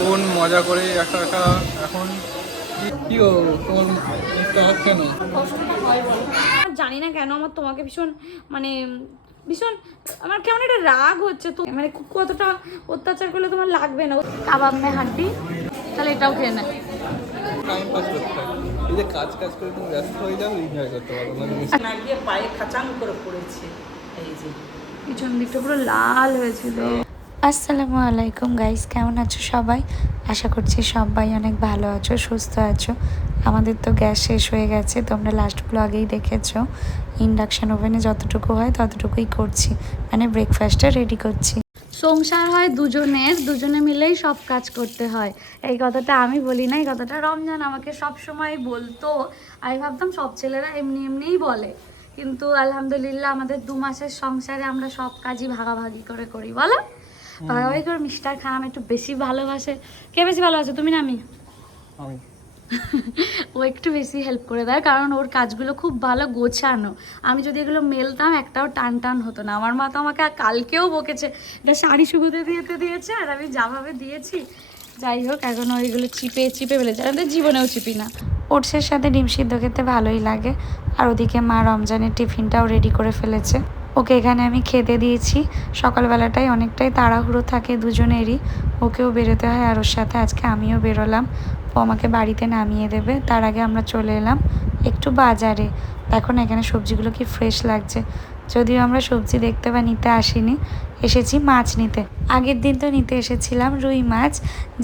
বোন মজা করে একটা একটা এখন কেন জানি না কেন আমার তোমাকে ভীষণ মানে ভীষণ আমার কেমন একটা রাগ হচ্ছে তো। মানে কুকু অতটা অত্যাচার করলে তোমার লাগবে না? কাবাব মে হাড্ডি তাহলে এটাও খেয়ে নেয় টাইম পাস করতে হয়। এই যে কাজ কাজ করে তুমি ব্যস্ত হয়ে যাও এনজয় করতে পারো না। না গিয়ে পায়ে খাচাং করে পড়েছে। এই যে। পিছন দিকটা পুরো লাল হয়েছিল। আসসালামু আলাইকুম গাইস কেমন আছো সবাই? আশা করছি সবাই অনেক ভালো আছো, সুস্থ আছো। আমাদের তো গ্যাস শেষ হয়ে গেছে, তোমরা লাস্ট ব্লগেই দেখেছ। ইন্ডাকশান ওভেনে যতটুকু হয় ততটুকুই করছি মানে ব্রেকফাস্টটা রেডি করছি। সংসার হয় দুজনের, দুজনে মিলেই সব কাজ করতে হয়। এই কথাটা আমি বলি না, এই কথাটা রমজান আমাকে সব সময় বলতো। আমি ভাবতাম সব ছেলেরা এমনি এমনিই বলে। কিন্তু আলহামদুলিল্লাহ আমাদের দু মাসের সংসারে আমরা সব কাজই ভাগাভাগি করে করি, বলো? ভাগাভাগি করে মিস্টার খান একটু বেশি ভালোবাসে। কে বেশি ভালোবাসে তুমি না আমি? আমি। ও একটু বেশি হেল্প করে দেয় কারণ ওর কাজগুলো খুব ভালো গোছানো। আমি যদি এগুলো মেলতাম একটাও টান টান হতো না। আমার মা তো আমাকে কালকেও বকেছে। এটা শাড়ি শুকুতে দিয়েতে দিয়েছে আর আমি যাভাবে দিয়েছি। যাই হোক এখন ওইগুলো চিপে চিপে ফেলে ফেলেছে। আমাদের জীবনেও চিপি না। ওটসের সাথে ডিম সিদ্ধ খেতে ভালোই লাগে। আর ওদিকে মা রমজানের টিফিনটাও রেডি করে ফেলেছে। ওকে এখানে আমি খেতে দিয়েছি। সকালবেলাটাই অনেকটাই তাড়াহুড়ো থাকে দুজনেরই। ওকেও বেরোতে হয় আর ওর সাথে আজকে আমিও বেরোলাম। ও আমাকে বাড়িতে নামিয়ে দেবে। তার আগে আমরা চলে এলাম একটু বাজারে। এখন এখানে সবজিগুলো কি ফ্রেশ লাগছে? যদিও আমরা সবজি দেখতে বা নিতে আসিনি, এসেছি মাছ নিতে। আগের দিন তো নিতে এসেছিলাম রুই মাছ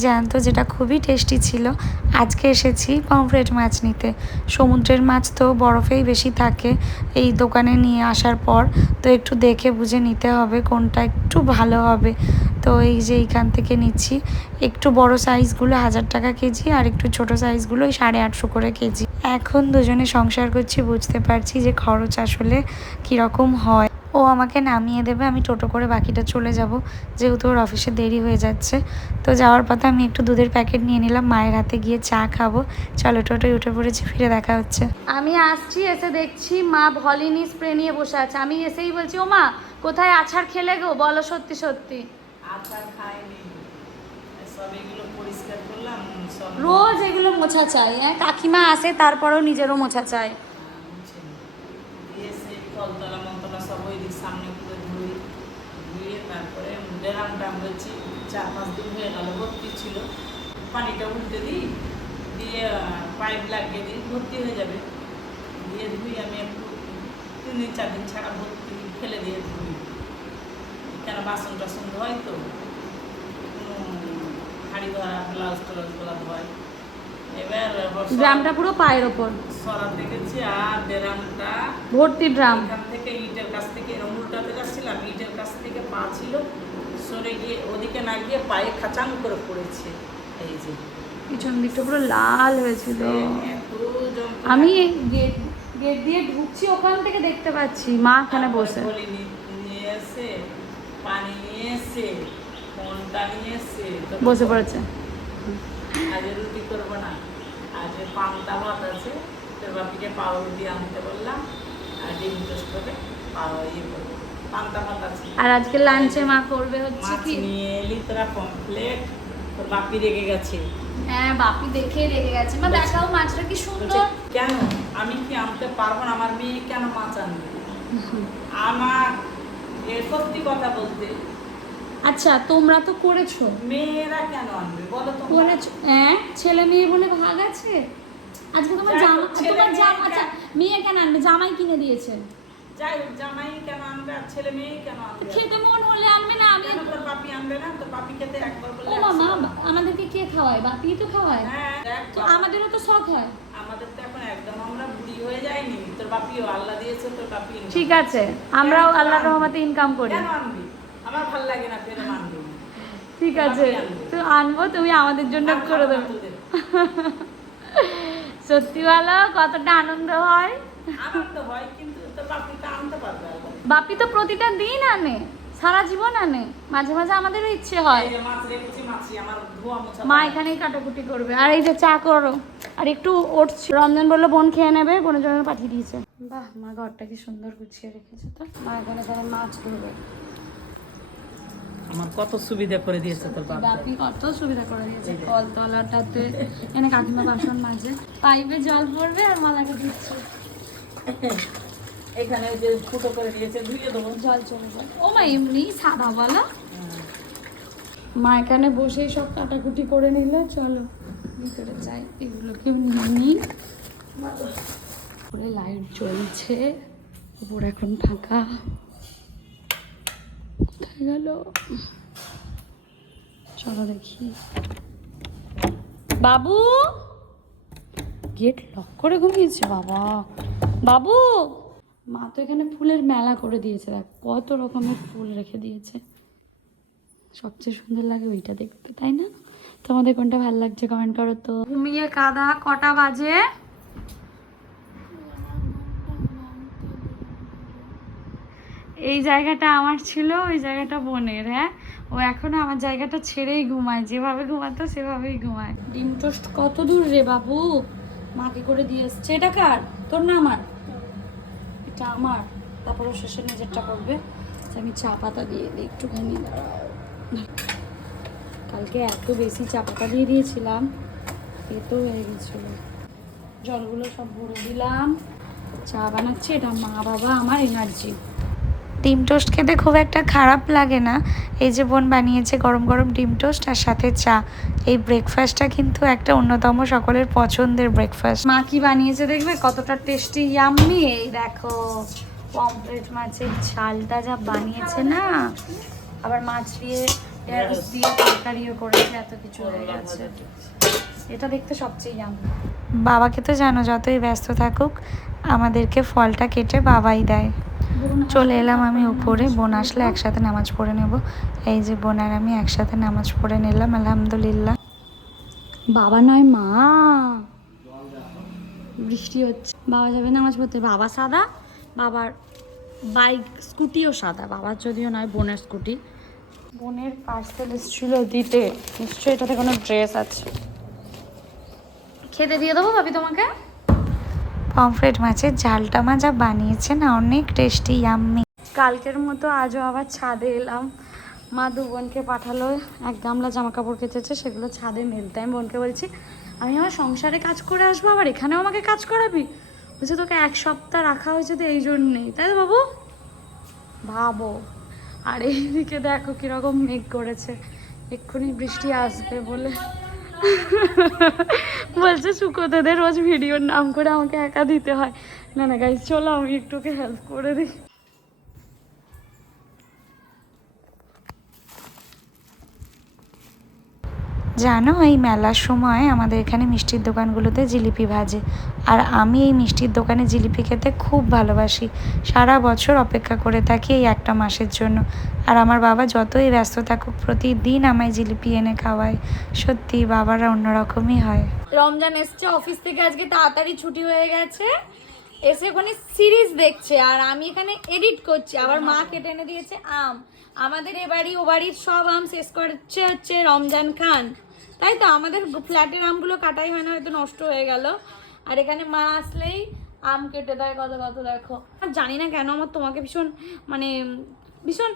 জ্যান্ত যেটা খুবই টেস্টি ছিল। আজকে এসেছি পমফ্রেট মাছ নিতে। সমুদ্রের মাছ তো বরফেই বেশি থাকে। এই দোকানে নিয়ে আসার পর তো একটু দেখে বুঝে নিতে হবে কোনটা একটু ভালো হবে। তো এই যে এইখান থেকে নিচ্ছি। একটু বড় সাইজগুলো হাজার টাকা কেজি আর একটু ছোট সাইজগুলো ওই সাড়ে আটশো করে কেজি। এখন দুজনে সংসার করছি বুঝতে পারছি যে খরচ আসলে কীরকম হয়। ও আমাকে নামিয়ে দেবে আমি টোটো করে বাকিটা চলে যাব যেহেতু ওর অফিসে দেরি হয়ে যাচ্ছে। তো যাওয়ার পথে আমি একটু দুধের প্যাকেট নিয়ে নিলাম মায়ের হাতে গিয়ে চা খাব। চলো টোটোয় উঠে পড়েছি ফিরে দেখা হচ্ছে। আমি আসছি এসে দেখছি মা ভলিনি স্প্রে নিয়ে বসে আছে। আমি এসেই বলছি ও মা কোথায় আছাড় খেলে গো? বলো সত্যি সত্যি। আচার খাইনি। সব এগুলো রোজ এগুলো মোছা চাই হ্যাঁ? কাকিমা আসে, তারপরেও নিজেরও মোছা চাই। চার পাঁচ দিন হয়ে ভর্তি ছিল। পানিটা দিই, দিয়ে পাইপ লাগিয়ে দিই, ভর্তি হয়ে যাবে। দিয়ে ধুই আমি একটু, তিন দিন, চার দিন ছাড়া ভর্তি ফেলে দিয়ে ধুই। কেন বাসন টাসন ধোয় তো? হাঁড়ি ধরা ব্লাউজ ট্লাউজগুলো ধোয় এবার ড্রামটা পুরো পায়ের ওপর। সরা দেখেছি আর ডেরামটা ভর্তি ড্রাম। এখান থেকে ইটের কাছ থেকে উল্টাতে যাচ্ছিলাম ইটের কাছ থেকে পা ছিল সরে গিয়ে ওদিকে না গিয়ে পায়ে খাচাং করে পড়েছে। এই যে। পিছন দিকটা পুরো লাল হয়েছিল। এত যন্ত্রণা। আমি গেট গেট দিয়ে ঢুকছি ওখান থেকে দেখতে পাচ্ছি মা এখানে বসে। নিয়ে এসে পানি নিয়ে এসে। বসে পড়েছে। আজকে রুটি করব না। আজকে পান্তা ভাত আছে তোর বাপিকে পাউরুটি আনতে বললাম আর ডিম টোস্ট করে পাও ইয়ে করব। পান্তা ভাত আছে। আর আজকে লাঞ্চে মা করবে হচ্ছে কি? নিয়ে এলি তোরা পমফ্লেট তোর বাপি রেগে গেছে। হ্যাঁ বাপি দেখে রেগে গেছে। মা দেখাও মাছটা কি সুন্দর। কেন? আমি কি আনতে পারব না? আমার মেয়ে কেন মাছ আনবে? আমার সত্যি কথা বলতে আচ্ছা তোমরা তো করেছ। মেয়েরা কেন আনবে? বলো তো করেছ। হ্যাঁ ছেলে মেয়ে বলে ভাগ আছে? আজকে তোমার জামা তোমার জামা আচ্ছা মেয়ে কেন আনবে? জামাই কিনে দিয়েছে। যাই হোক জামাই কেন আনবে আর ছেলে মেয়ে কেন আনবে? খেতে মন হলে আনবে না আমি তোর বাপি আনবে না? তোর বাপি খেতে একবার বললে ও মামা। আমাদেরকে কে খাওয়ায়? বাপি তো খাওয়ায়। হ্যাঁ তো আমাদেরও তো শখ হয়। আমাদের তো এখন একদম আমরা বুড়ি হয়ে যাইনি। তোর বাপিও আল্লাহ দিয়েছে তোর বাপি ঠিক আছে আমরাও আল্লাহর রহমতে ইনকাম করি। কেন আনবি? আমার ভালো লাগে না ফেরে মানবি ঠিক আছে। তো আনব তুমি আমাদের জন্য করে দেবে। সত্যি বলো কতটা আনন্দ হয়? আনন্দ হয় কিন্তু তোর বাপিটা আনতে পারবে বাপি তো প্রতিটা দিন আনে সারা জীবন আনে। মাঝে মাঝে আমাদেরও ইচ্ছে হয়। মা এখানেই কাটাকুটি করবে। আর এই যে চা করো আর একটু ওঠছি রমজান বলল বোন খেয়ে নেবে বোনের জন্য পাঠিয়ে দিয়েছে। বাহ মা ঘরটা কি সুন্দর গুছিয়ে রেখেছে তো। মা এখানে মাছ ধরবে। আমার কত সুবিধা করে দিয়েছে তোর বাবা বাপি কত সুবিধা করে দিয়েছে কলতলাটাতে। এখানে কাকিমা বাসন মাঝে পাইপে জল পড়বে আর মালাকে দিচ্ছে। এখানে যে ফুটো করে দিয়েছে ধুয়ে দেবো। জল চলে যায়। ও মা এমনি সাদা বলা। মা এখানে বসেই সব কাটাকুটি করে নিলে চলো। ভিতরে যাই এগুলো কেউ নিয়ে নিই উপরে লাইট জ্বলছে উপর এখন ফাঁকা। কোথায় গেল। চলো দেখি। বাবু! গেট লক করে ঘুমিয়েছে, বাবা। বাবু! মা তো এখানে ফুলের মেলা করে দিয়েছে, দেখ, কত রকমের ফুল রেখে দিয়েছে। সবচেয়ে সুন্দর লাগে ওইটা দেখতে, তাই না? তোমাদের কোনটা ভালো লাগছে কমেন্ট করো তো। ঘুমিয়ে কাদা, কটা বাজে? এই জায়গাটা আমার ছিল ওই জায়গাটা বোনের হ্যাঁ? ও এখনও আমার জায়গাটা ছেড়েই ঘুমায় যেভাবে ঘুমাতো সেভাবেই ঘুমায়। ডিম টোস্ট কত দূর রে বাবু? মাকে করে দিয়ে এসছে। এটা কার? তোর না আমার? এটা আমার। তারপরে শেষে নিজেরটা করবে। আচ্ছা, আমি চা পাতা দিয়ে দিই একটুখানি। কালকে এত বেশি চা পাতা দিয়ে দিয়েছিলাম তেতো হয়ে গেছিল। জলগুলো সব ভরে দিলাম। চা বানাচ্ছি এটা মা বাবা আমার এনার্জি ডিম টোস্ট খেতে খুব একটা খারাপ লাগে না। এই যে বোন বানিয়েছে গরম গরম ডিম টোস্ট আর সাথে চা। এই ব্রেকফাস্টটা কিন্তু একটা অন্যতম সকলের পছন্দের ব্রেকফাস্ট মা কি বানিয়েছে দেখবে? কতটা টেস্টি ইয়াম্মি এই দেখো, পমফ্রেট মাছের ঝালটা যা বানিয়েছে না। আবার মাছ দিয়ে ঢেঁড়স দিয়ে তরকারিও করেছে, এত কিছু হয়ে গেছে। এটা দেখতে সবচেয়ে ইয়াম্মি বাবাকে তো জানো, যতই ব্যস্ত থাকুক, আমাদেরকে ফলটা কেটে বাবাই দেয়। চলে এলাম আমি উপরে। বোন আসলে একসাথে নামাজ পড়ে নেব। এই যে বোন আর আমি একসাথে নামাজ পড়ে নিলাম আলহামদুলিল্লাহ। বাবা নয় মা। বৃষ্টি হচ্ছে। বাবা যাবে নামাজ পড়তে। বাবা সাদা বাবার বাইক স্কুটিও সাদা। বাবার যদিও নয় বোনের স্কুটি। বোনের পার্সেল এসেছিল দিতে। নিশ্চয়ই এটাতে কোনো ড্রেস আছে। খেতে দিয়ে দেবো ভাবি তোমাকে? পমফ্রেট মাছের ঝালটা মা যা বানিয়েছে না, অনেক টেস্টি ইয়াম্মি কালকের মতো আজও আবার ছাদে এলাম। মা দু বোনকে পাঠালো, এক গামলা জামা কাপড় কেচেছে, সেগুলো ছাদে মেলতে। আমি বোনকে বলছি, আমি আমার সংসারে কাজ করে আসব, আবার এখানেও আমাকে কাজ করাবি? বলছে, তোকে এক সপ্তাহ রাখা হয়েছে তো এই জন্যেই। তাই তো বাবু? ভাবো। আর এইদিকে দেখো কীরকম মেঘ করেছে। এক্ষুনি বৃষ্টি আসবে বলে বলছে শুকোতে রোজ ভিডিওর নাম করে আমাকে একা দিতে হয়। না না গাই চলো, আমি একটুকে হেল্প করে দিই। জানো, এই মেলার সময় আমাদের এখানে মিষ্টির দোকানগুলোতে জিলিপি ভাজে। আর আমি এই মিষ্টির দোকানে জিলিপি খেতে খুব ভালোবাসি। সারা বছর অপেক্ষা করে থাকি এই একটা মাসের জন্য। আর আমার বাবা যতই ব্যস্ত থাকুক, প্রতিদিন আমায় জিলিপি এনে খাওয়ায়। সত্যি, বাবারা অন্যরকমই হয়। রমজান এসছে, অফিস থেকে আজকে তাড়াতাড়ি ছুটি হয়ে গেছে। এসে ওখানে সিরিজ দেখছে আর আমি এখানে এডিট করছি। আবার মা কেটে এনে দিয়েছে আম। আমাদের এ বাড়ি, ও বাড়ির সব আম শেষ করছে হচ্ছে রমজান খান। তাই তো আমাদের ফ্ল্যাটের আমগুলো কাটাই হয় না হয়তো নষ্ট হয়ে গেল। আর এখানে মা আসলেই আম কেটে দেয় কত কত দেখো। আর জানি না কেন আমার তোমাকে ভীষণ মানে ভীষণ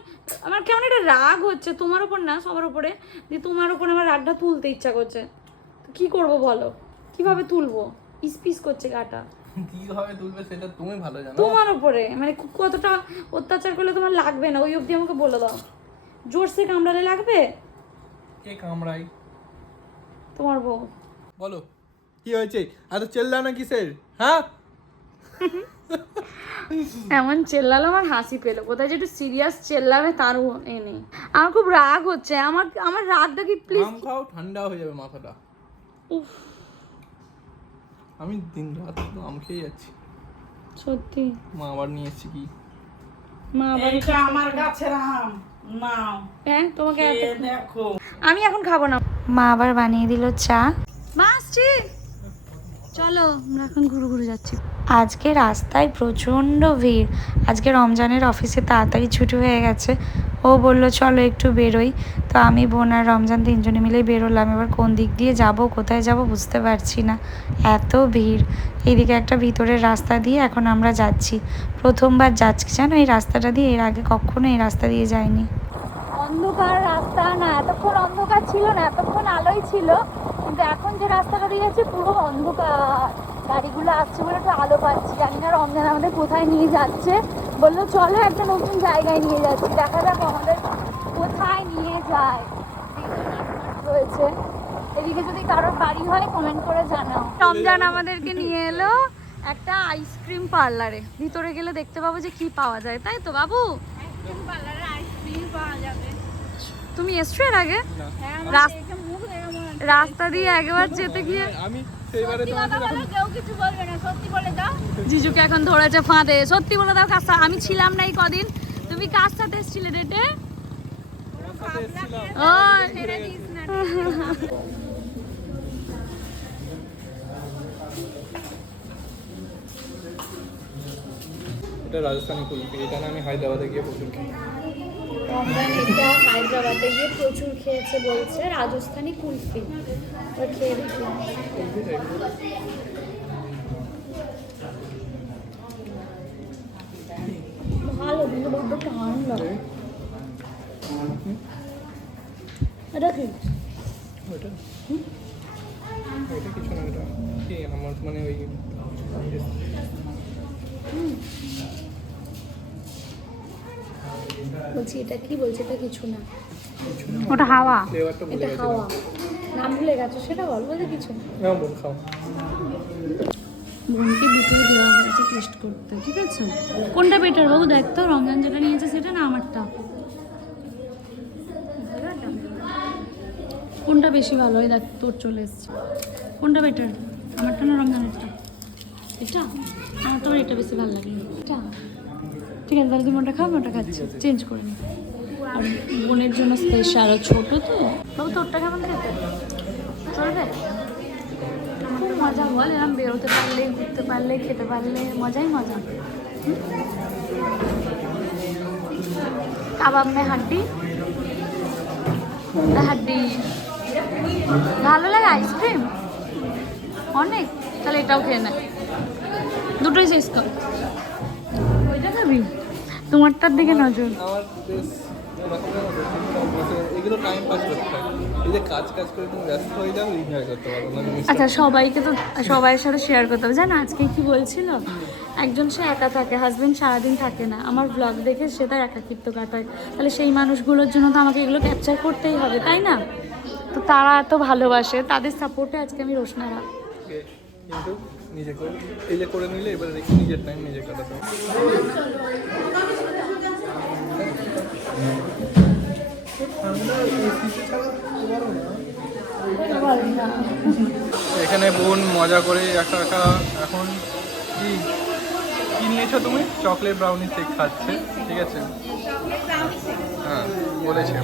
আমার কেমন একটা রাগ হচ্ছে তোমার উপর না সবার উপরে যে তোমার উপর আমার রাগটা তুলতে ইচ্ছা করছে। কি করব বলো? কীভাবে তুলবো? পিস পিস করছে গাটা। কীভাবে তুলবে সেটা তুমি ভালো জানো। তোমার উপরে মানে কতটা অত্যাচার করলে তোমার লাগবে না? ওই অবধি আমাকে বলে দাও। জোরসে কামড়ালে লাগবে? কে কামড়াই তোমার বউ বলো কি হয়েছে? এত চেল্লা না কিসের? হ্যাঁ? এমন চেল্লালো আমার হাসি পেল। কোথায় যে একটু সিরিয়াস চেল্লাবে তারও এ নেই। আমার খুব রাগ হচ্ছে। আমার আমার রাগটা কি প্লিজ আম খাও ঠান্ডা হয়ে যাবে মাথাটা। আমি দিন রাত আম খেয়ে যাচ্ছি। সত্যি? মা আবার নিয়ে এসছি কি? মা আবার আমার গাছের আম। নাও। হ্যাঁ তোমাকে দেখো। আমি এখন খাব না। মা আবার বানিয়ে দিল চা। মা আসছি। চলো আমরা এখন ঘুরে ঘুরে যাচ্ছি। আজকে রাস্তায় প্রচণ্ড ভিড়। আজকে রমজানের অফিসে তাড়াতাড়ি ছুটি হয়ে গেছে। ও বলল চলো একটু বেরোই। তো আমি বোন আর রমজান তিনজনে মিলেই বেরোলাম। এবার কোন দিক দিয়ে যাব কোথায় যাব বুঝতে পারছি না। এত ভিড়। এইদিকে একটা ভিতরের রাস্তা দিয়ে এখন আমরা যাচ্ছি। প্রথমবার যাচ্ছি। জানো এই রাস্তাটা দিয়ে এর আগে কখনো এই রাস্তা দিয়ে যাইনি। অন্ধকার রাস্তা না এতক্ষণ অন্ধকার ছিল না এতক্ষণ আলোই ছিল কিন্তু এখন যে রাস্তাটা দিয়ে যাচ্ছে পুরো অন্ধকার। গাড়িগুলো আসছে বলে একটু আলো পাচ্ছি জানি না রমজান আমাদের কোথায় নিয়ে যাচ্ছে। বলল চলো একটা নতুন জায়গায় নিয়ে যাচ্ছি দেখা যাক আমাদের কোথায় নিয়ে যায়। রয়েছে। এদিকে যদি কারোর বাড়ি হয় কমেন্ট করে জানাও। রমজান আমাদেরকে নিয়ে এলো একটা আইসক্রিম পার্লারে ভিতরে গেলে দেখতে পাবো যে কি পাওয়া যায় তাই তো বাবু? তুমি এসছো এর আগে? রাস্তা দিয়ে একবার যেতে গিয়ে জিজুকে এখন ধরেছে ফাঁদে। সত্যি বলে দাও কাজ আমি ছিলাম না এই কদিন। তুমি কার সাথে এসেছিলে ডেটে? ও এটা রাজস্থানি কুলফি এটা না আমি হায়দ্রাবাদে গিয়ে প্রচুর রমজান এটা হায়দ্রাবাদে গিয়ে প্রচুর খেয়েছে বলছে, রাজস্থানি কুলফি। ওর খেয়ে ভালো, কিন্তু বড্ড ঠান্ডা এটা কি? ওইটা কিছু না এটা কি আমার মানে ওই বলছি এটা কি বলছে? এটা কিছু না। ওটা হাওয়া। এটা হাওয়া। নাম ভুলে গেছো সেটা বল যে কিছু না। বোনকে ভিতরে দেওয়া হয়েছে টেস্ট করতে ঠিক আছে? কোনটা বেটার বাবু দেখ তো রমজান যেটা নিয়েছে সেটা না আমারটা? কোনটা বেশি ভালো? হয় দেখ তোর চলে এসছে। কোনটা বেটার আমারটা না রমজানেরটা? এটা? আমার তো এটা বেশি ভালো লাগল। ঠিক আছে তাহলে তুমি ওটা খাও ওটা খাচ্ছি। চেঞ্জ করে নি। আর বোনের জন্য স্পেশাল ছোটো তো। বাবু তোরটা কেমন খেতে? চলবে? খুব মজা বল এরকম বেরোতে পারলে ঘুরতে পারলে খেতে পারলে মজাই মজা? কাবাব মে হাড্ডি? হাড্ডি। ভালো লাগে আইসক্রিম অনেক। তাহলে এটাও খেয়ে নেয় দুটোই শেষ কর। ওইটা তোমারটার দিকে নজর। এগুলো টাইম পাস করতে এই যে কাজ কাজ করে তুমি ব্যস্ত হয়ে যাও এনজয় করতে পারো আচ্ছা সবাইকে তো সবাইয়ের সাথে শেয়ার করতে হবে। জানো আজকে কি বলছিল? একজন সে একা থাকে হাজবেন্ড সারাদিন থাকে না। আমার ব্লগ দেখে সে তার একাকিত্ব কাটায়। তাহলে সেই মানুষগুলোর জন্য তো আমাকে এগুলো ক্যাপচার করতেই হবে তাই না? তো তারা এত ভালোবাসে তাদের সাপোর্টে আজকে আমি রোশনারা। কিন্তু নিজে করে যে করে নিলে এবারে রেখে নিজের টাইম নিজে কাটাতে এখানে বোন মজা করে একা একা এখন কি কি নিয়েছো তুমি? চকলেট ব্রাউনি কেক খাচ্ছে, ঠিক আছে? হ্যাঁ বলেছে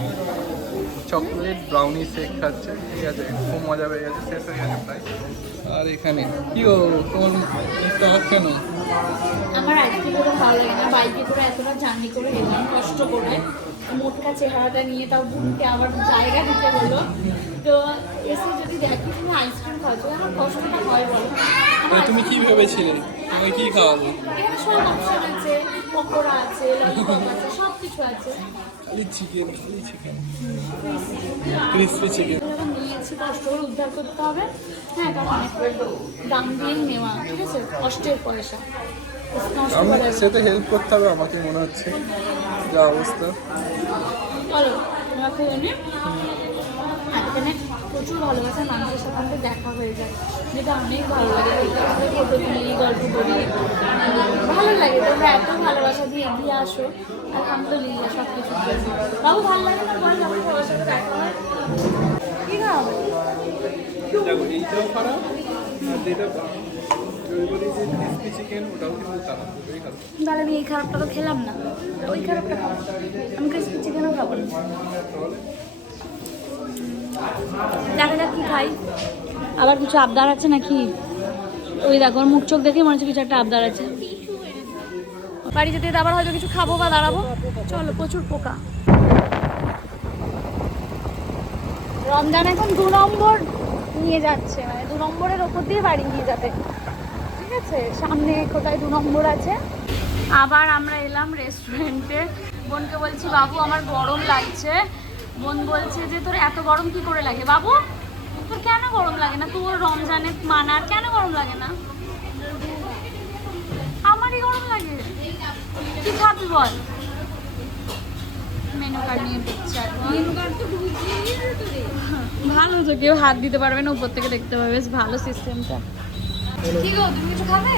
চকলেট ব্রাউনি শেক খাচ্ছে, ঠিক আছে? খুব মজা পেয়ে গেছে, শেষ হয়ে গেছে প্রায়। আর এখানে? কি ও তোমার মুখটা কেন? আমার আজকে করে ভালো লাগে না। বাইকে করে এতটা জার্নি করে এলাম কষ্ট করে। মোটকা চেহারাটা নিয়ে তাও বোনকে আবার জায়গা দিতে হলো। তো এসে যদি দেখি তুমি আইসক্রিম খাচ্ছ আমার কষ্টটা হয় বলো। মানে তুমি কি ভেবেছিলে? তুমি কি খাওয়াবো? এখানে সব অপশন আছে। পকোড়া আছে ললিপপ আছে সব কিছু আছে। খালি চিকেন খালি চিকেন ক্রিসপি চিকেন যখন নিয়েছি কষ্ট করে উদ্ধার করতে হবে। হ্যাঁ কারণ অনেক দাম দিয়েই নেওয়া ঠিক আছে? কষ্টের পয়সা। আমি সেটা হেল্প করতে হবে আমাকে মনে হচ্ছে। যা অবস্থা। চলো আমরা খেয়ে এখানে প্রচুর ভালোবাসার মানুষের সাথে দেখা হয়ে যায়। যেটা অনেক ভালো লাগে। আমরা ফটো তুলি গল্প করি ভালো লাগে তোমরা এত ভালোবাসা দিয়ে এগিয়ে আসো। আলহামদুলিল্লাহ সব কিছু বাবু ভালো লাগে না বল আমার সবার সাথে দেখা হয়। কি তাহলে আমি এই খারাপটা তো খেলাম না। ওই খারাপটা আমি ক্রিসপি চিকেনও খাব না? দেখা যাক কি খাই। আবার কিছু আবদার আছে নাকি? ওই দেখো মুখ চোখ দেখে মনে হচ্ছে কিছু একটা আবদার আছে। বাড়ি যেতে আবার হয়তো কিছু খাব বা দাঁড়াবো। চলো, প্রচুর পোকা। রমজান এখন দু নম্বর নিয়ে যাচ্ছে মানে দু নম্বরের ওপর দিয়ে বাড়ি নিয়ে যাবে। ঠিক আছে? সামনে কোথায় দু নম্বর আছে? আবার আমরা এলাম রেস্টুরেন্টে বোনকে বলছি, বাবু, আমার গরম লাগছে। বোন বলছে যে, তোর এত গরম কি করে লাগে? বাবু, তোর কেন গরম লাগে না? তোর রমজানে মানার কেন গরম লাগে না? আমারই গরম লাগে। কি খাবি বল? মেনু কার্ড নিয়ে ঢুকছে ভালো তো কেউ হাত দিতে পারবে না উপর থেকে দেখতে পাবে বেশ ভালো সিস্টেমটা কি গো তুমি কিছু খাবে?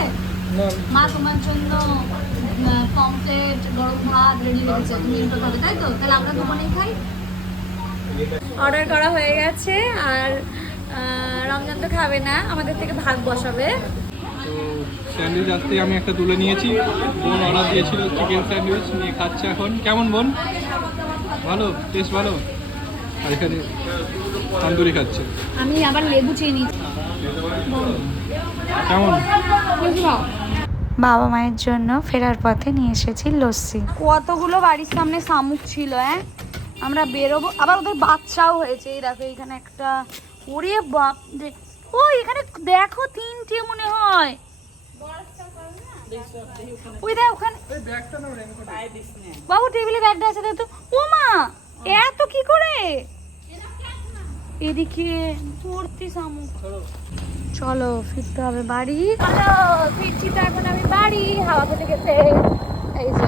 মা তোমার জন্য কমপ্লেট গরম ভাত রেডি রেখেছে তুমি এগুলো খাবে তাই তো? তাহলে আমরা দুজনেই খাই। অর্ডার করা হয়ে গেছে আর রমজান তো খাবে না আমাদের থেকে ভাগ বসাবে। তো স্যান্ডউইচ আজকে আমি একটা তুলে নিয়েছি বোন অর্ডার দিয়েছিল চিকেন স্যান্ডউইচ নিয়ে খাচ্ছে এখন। কেমন বোন? ভালো টেস্ট ভালো? আর এখানে তান্দুরি খাচ্ছে। আমি আবার লেবু চেয়ে নিচ্ছি। কেমন? বাবা মায়ের জন্য ফেরার পথে নিয়ে এসেছি লস্যি। কতগুলো বাড়ির সামনে শামুক ছিল হ্যাঁ আমরা বেরোবো আবার ওদের বাচ্চাও হয়েছে। এই দেখো এখানে একটা ওরে বাপ ও এখানে দেখো তিনটে মনে হয়। ওই দেখ ওখানে বাবু টেবিলে ব্যাগটা আছে তো। ও মা এত কি করে? এদিকে ভর্তি শামুক চলো ফিরতে হবে বাড়ি। চলো ফিরছি তো এখন আমি বাড়ি হাওয়া খেতে খেতে। এই যে।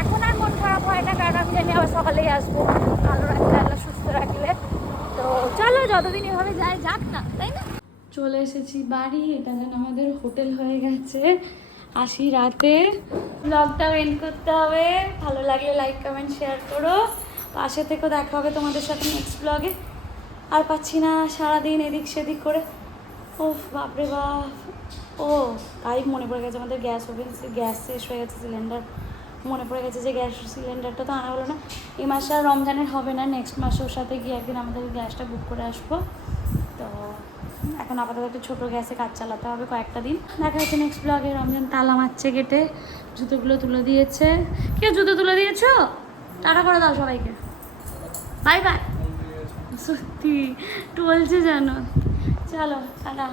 এখন আর মন খারাপ হয় না কারণ আমি জানি আবার সকালেই আসব। ভালো রাখলে আল্লাহ সুস্থ রাখলে। তো চলো যতদিন এভাবে যায় যাক না তাই না? চলে এসেছি বাড়ি, এটা যেন আমাদের হোটেল হয়ে গেছে। আসি রাতে। ব্লগটা এন্ড করতে হবে। ভালো লাগলে লাইক কমেন্ট শেয়ার করো। পাশে থেকেও দেখা হবে তোমাদের সাথে নেক্সট ব্লগে আর পাচ্ছি না সারাদিন এদিক সেদিক করে। ও বাপরে বাপ। ও, তাই মনে পড়ে গেছে আমাদের গ্যাস ওভেন, গ্যাস শেষ হয়ে গেছে সিলিন্ডার মনে পড়ে গেছে যে গ্যাস সিলিন্ডারটা তো আনা হলো না। এই মাসে আর রমজানের হবে না নেক্সট মাসে ওর সাথে গিয়ে একদিন আমাদের গ্যাসটা বুক করে আসব। এখন আপাতত একটা ছোটো গ্যাসে কাজ চালাতে হবে কয়েকটা দিন। দেখা হচ্ছে নেক্সট ব্লগে রমজান তালা মারছে কেটে জুতোগুলো তুলে দিয়েছে। কেউ জুতো তুলে দিয়েছ? টাটা করে দাও সবাইকে। বাই বাই সত্যি, টলছে যেন। চলো, টাটা।